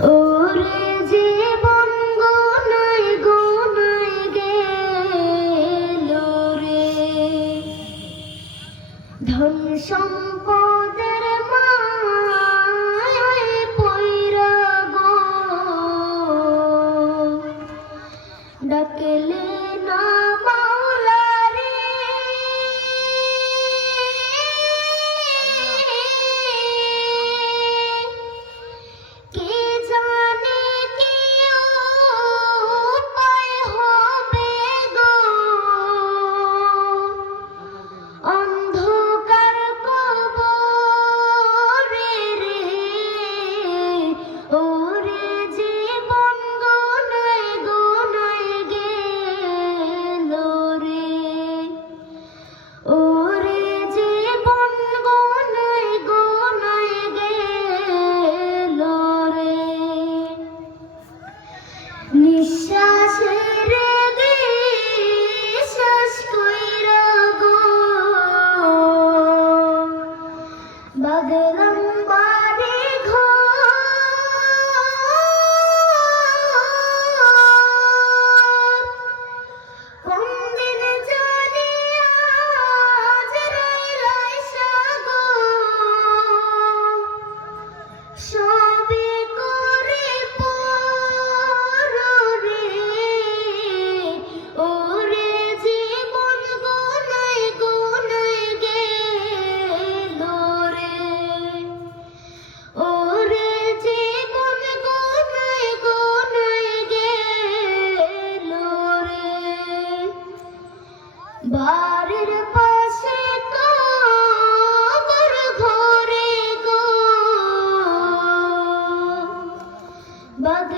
ওরে জীবন গোনায় গোনায় গেল রে, ধন সম্পদের মায়ায় পইরা গো, ডাকলে না মাওলা রে, কে জানে কি উপায় হবে গো, অন্ধকার কবরে রে, ওরে জীবন গোনায় গোনায় গেল রে, ওরে জীবন গোনায় গোনায় গেল রে, নিঃশ্বাসের বিশ্বাস কইরা গো, বাদলাম বাড়ি ঘর, কোন দিন জানি আজরাইল আইসা গো, সবে করে পর রে, ওরে জীবন গোনায় গোনায় গেল রে, ওরে জীবন গোনায় গোনায় গেল রে, বাড়ির পাশে কবর ঘরে গো, বাঘ